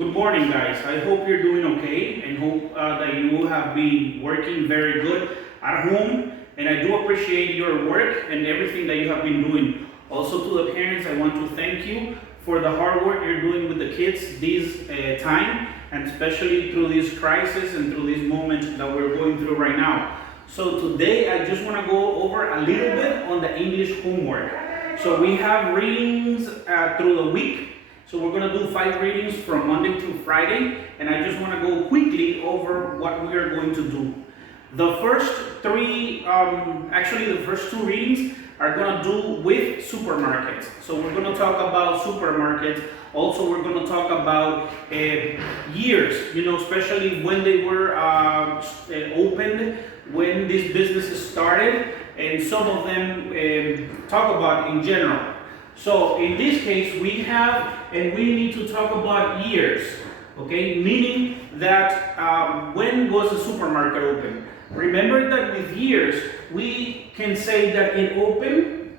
Good morning, guys. I hope you're doing okay and hope that you have been working very good at home. And I do appreciate your work and everything that you have been doing. Also, to the parents, I want to thank you for the hard work you're doing with the kids this time, and especially through this crisis and through this moment that we're going through right now. So today, I just want to go over a little bit on the English homework. So we have readings through the week. So we're going to do 5 readings from Monday through Friday, and I just want to go quickly over what we are going to do. The first the first 2 readings are going to do with supermarkets. So we're going to talk about supermarkets. Also, we're going to talk about years, especially when they were opened, when these businesses started, and some of them talk about in general. So in this case, we need to talk about years, okay? Meaning that when was the supermarket open? Remember that with years, we can say that it opened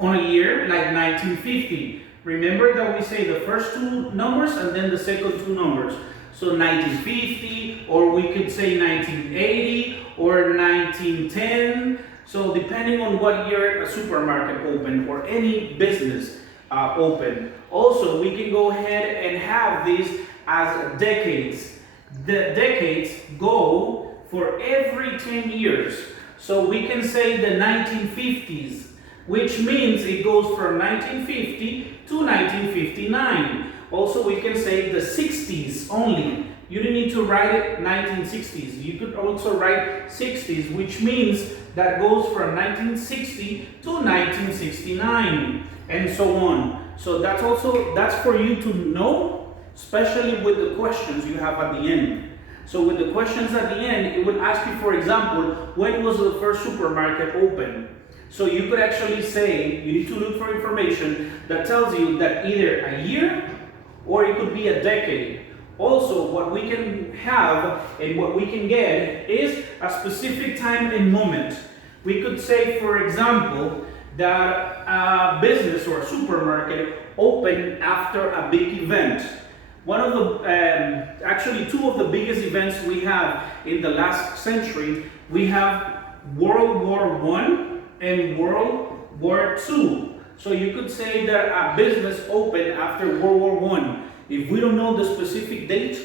on a year like 1950. Remember that we say the first 2 numbers and then the second 2 numbers. So 1950, or we could say 1980, or 1910. So depending on what year a supermarket opened or any business opened. Also, we can go ahead and have these as decades. The decades go for every 10 years. So we can say the 1950s, which means it goes from 1950 to 1959. Also, we can say the 60s only. You don't need to write it 1960s. You could also write 60s, which means that goes from 1960 to 1969, and so on. So that's for you to know, especially with the questions you have at the end. So with the questions at the end, it would ask you, for example, when was the first supermarket open? So you could actually say, you need to look for information that tells you that either a year or it could be a decade. Also, what we can have and what we can get is a specific time and moment. We could say, for example, that a business or a supermarket opened after a big event. One of the, actually 2 of the biggest events we have in the last century, we have World War I and World War II. So you could say that a business opened after World War I. If we don't know the specific date,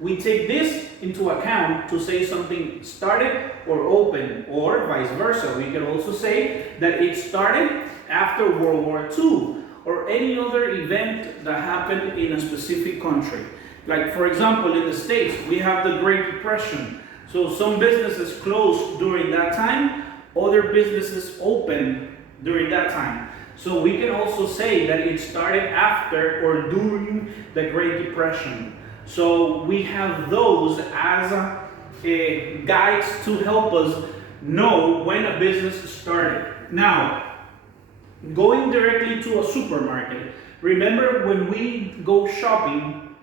we take this into account to say something started or opened, or vice versa. We can also say that it started after World War II, or any other event that happened in a specific country. Like, for example, in the States, we have the Great Depression. So some businesses closed during that time, other businesses opened during that time. So we can also say that it started after or during the Great Depression. So we have those as guides to help us know when a business started. Now, going directly to a supermarket, remember when we go shopping,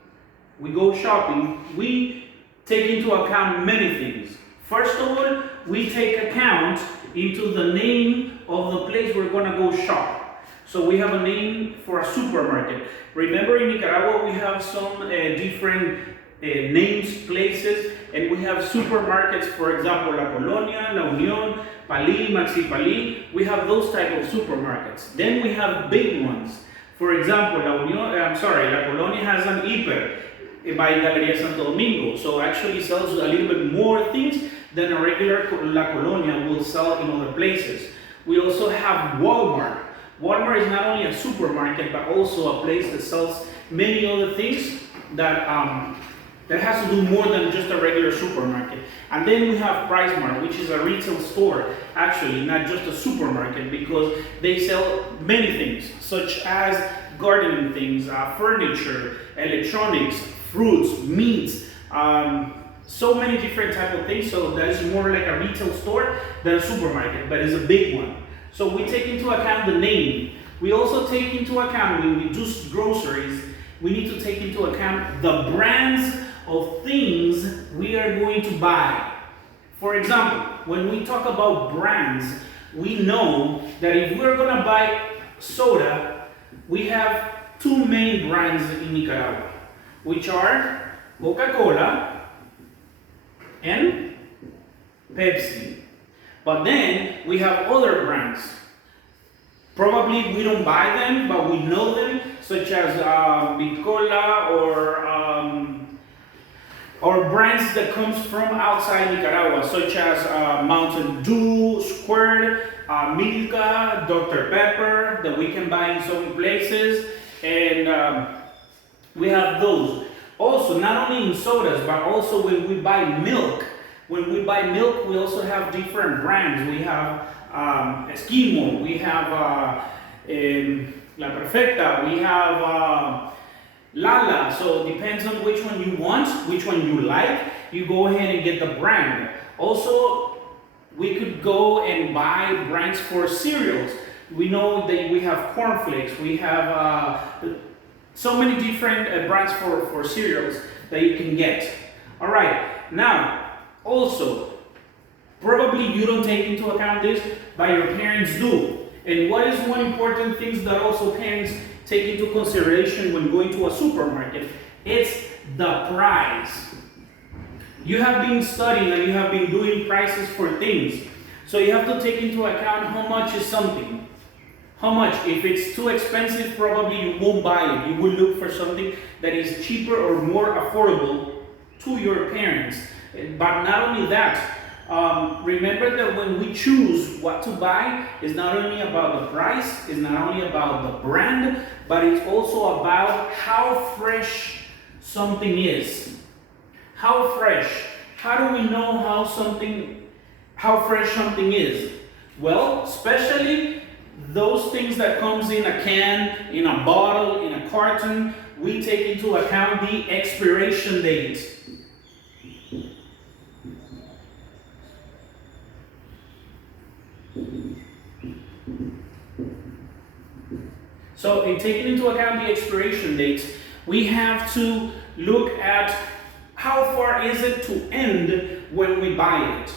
we take into account many things. First of all, we take account into the name of the place we're going to go shop. So we have a name for a supermarket. Remember, in Nicaragua, we have some different names, places, and we have supermarkets, for example, La Colonia, La Unión, Palí, Maxi Palí. We have those type of supermarkets. Then we have big ones. For example, La Colonia has an Hiper by Galeria Santo Domingo. So actually sells a little bit more things than a regular La Colonia will sell in other places. We also have Walmart. Walmart is not only a supermarket, but also a place that sells many other things that has to do more than just a regular supermarket. And then we have PriceSmart, which is a retail store, actually, not just a supermarket, because they sell many things, such as gardening things, furniture, electronics, fruits, meats, so many different type of things. So that is more like a retail store than a supermarket, but it's a big one. So we take into account the name. We also take into account, when we do groceries, we need to take into account the brands of things we are going to buy. For example, when we talk about brands, we know that if we're going to buy soda, we have two main brands in Nicaragua. which are Coca-Cola and Pepsi. But then we have other brands. Probably we don't buy them, but we know them, such as Bicola or brands that comes from outside Nicaragua, such as Mountain Dew, Squirt, Milka, Dr. Pepper, that we can buy in some places, and we have those. Also, not only in sodas, but also when we buy milk. When we buy milk, we also have different brands. We have Eskimo, we have La Perfecta, we have Lala. So it depends on which one you want, which one you like. You go ahead and get the brand. Also, we could go and buy brands for cereals. We know that we have cornflakes. We have so many different brands for cereals that you can get. All right, now also, probably you don't take into account this, but your parents do. And what is one important thing that also parents take into consideration when going to a supermarket? It's the price. You have been studying and you have been doing prices for things. So you have to take into account how much is something. How much? If it's too expensive, probably you won't buy it. You will look for something that is cheaper or more affordable to your parents. But not only that, remember that when we choose what to buy, it's not only about the price, it's not only about the brand, but it's also about how fresh something is. How fresh? How do we know how fresh something is? Well, especially those things that comes in a can, in a bottle, in a carton, we take into account the expiration date. So in taking into account the expiration date, we have to look at how far is it to end when we buy it.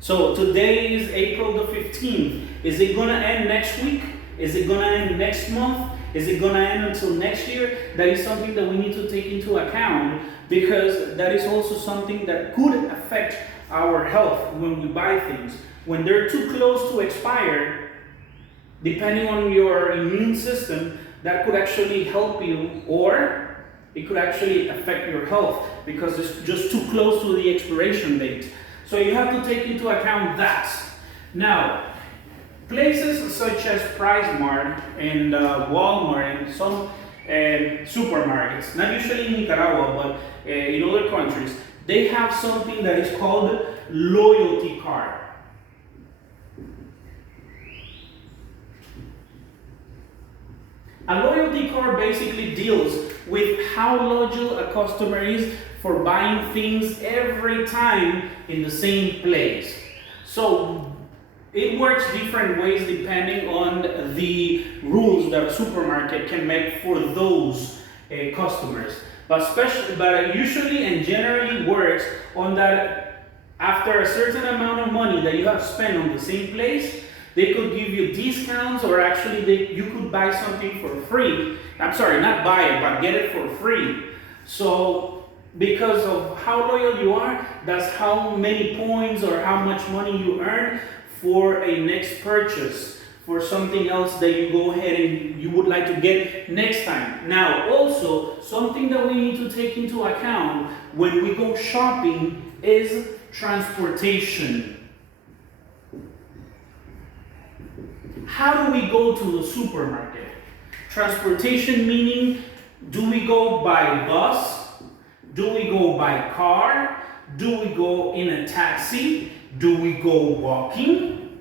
So today is April the 15th. Is it going to end next week? Is it going to end next month? Is it going to end until next year? That is something that we need to take into account, because that is also something that could affect our health when we buy things. When they're too close to expire, depending on your immune system, that could actually help you, or it could actually affect your health because it's just too close to the expiration date. So you have to take into account that. Now, places such as PriceMart and Walmart and some supermarkets, not usually in Nicaragua, but in other countries, they have something that is called loyalty card. A loyalty card basically deals with how loyal a customer is for buying things every time in the same place. So it works different ways depending on the rules that a supermarket can make for those customers. But usually and generally works on that after a certain amount of money that you have spent on the same place, they could give you discounts, or actually you could buy something for free. I'm sorry, not buy it, but get it for free. So because of how loyal you are, that's how many points or how much money you earn for a next purchase, for something else that you go ahead and you would like to get next time. Now, also, something that we need to take into account when we go shopping is transportation. How do we go to the supermarket? Transportation meaning, do we go by bus? Do we go by car? Do we go in a taxi? Do we go walking?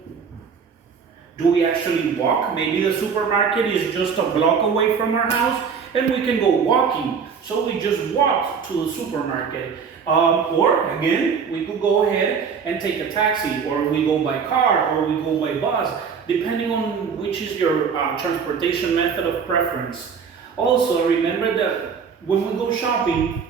Do we actually walk? Maybe the supermarket is just a block away from our house and we can go walking. So we just walk to the supermarket. Or again, we could go ahead and take a taxi, or we go by car, or we go by bus, depending on which is your transportation method of preference. Also, remember that when we go shopping,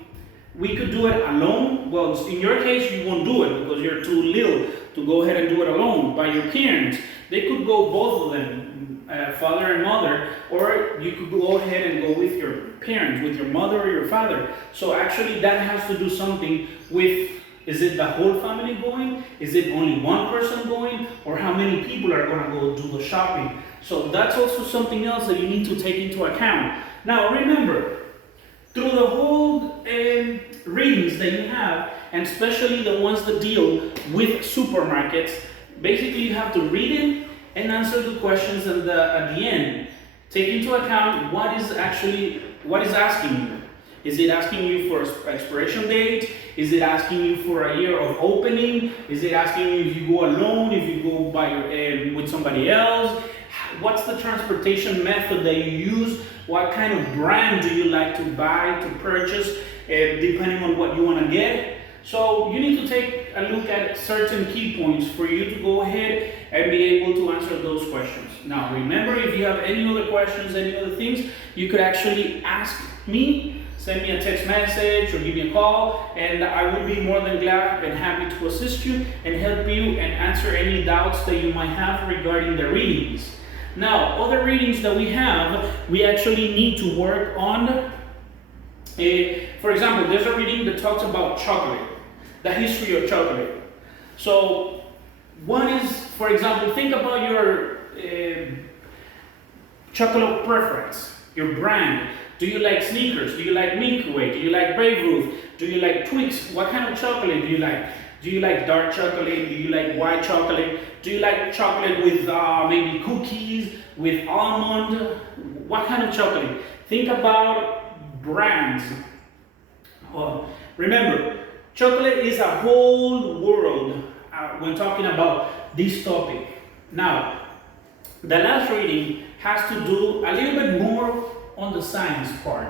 we could do it alone. Well, in your case, you won't do it because you're too little to go ahead and do it alone. By your parents, they could go both of them. father and mother, or you could go ahead and go with your parents, with your mother or your father. So actually that has to do something with, is it the whole family going? Is it only one person going? Or how many people are going to go do the shopping? So that's also something else that you need to take into account. Now remember, through the whole readings that you have, and especially the ones that deal with supermarkets, basically you have to read it and answer the questions at the end. Take into account what is asking you. Is it asking you for expiration date? Is it asking you for a year of opening? Is it asking you if you go alone, if you go with somebody else? What's the transportation method that you use? What kind of brand do you like to buy, to purchase, depending on what you want to get? So you need to take a look at certain key points for you to go ahead and be able to answer those questions. Now remember, if you have any other questions, any other things, you could actually ask me. Send me a text message or give me a call, and I will be more than glad and happy to assist you and help you and answer any doubts that you might have regarding the readings. Now, other readings that we have, we actually need to work on. For example, there's a reading that talks about chocolate, the history of chocolate. So, one is, for example, think about your chocolate preference, your brand. Do you like Snickers? Do you like Milky Way? Do you like Brave Ruth? Do you like Twix? What kind of chocolate do you like? Do you like dark chocolate? Do you like white chocolate? Do you like chocolate with maybe cookies, with almond? What kind of chocolate? Think about brands. Remember, chocolate is a whole world when talking about this topic. Now, the last reading has to do a little bit more on the science part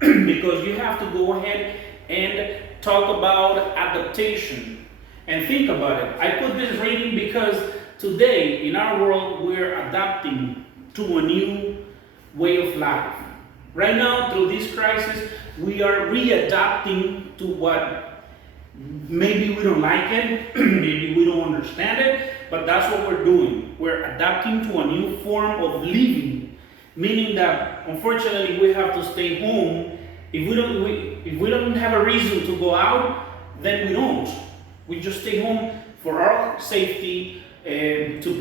because you have to go ahead and talk about adaptation and think about it. I put this reading because today in our world we're adapting to a new way of life. Right now, through this crisis, we are readapting to what maybe we don't like it, maybe we don't understand it, but that's what we're doing. We're adapting to a new form of living. Meaning that, unfortunately, we have to stay home. If we don't have a reason to go out, then we don't. We just stay home for our safety, to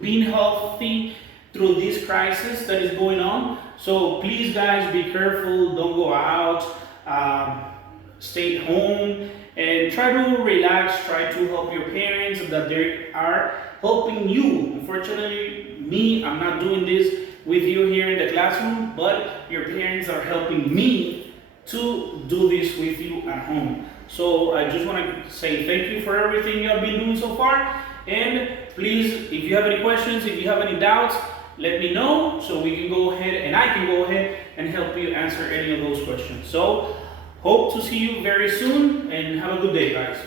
being healthy through this crisis that is going on. So please, guys, be careful. Don't go out. Stay at home and try to relax. Try to help your parents that they are helping you. Unfortunately, I'm not doing this with you here in the classroom, but your parents are helping me to do this with you at home. So I just want to say thank you for everything you have been doing so far. And please, if you have any questions, if you have any doubts, let me know so we can go ahead and I can go ahead and help you answer any of those questions. So hope to see you very soon and have a good day, guys.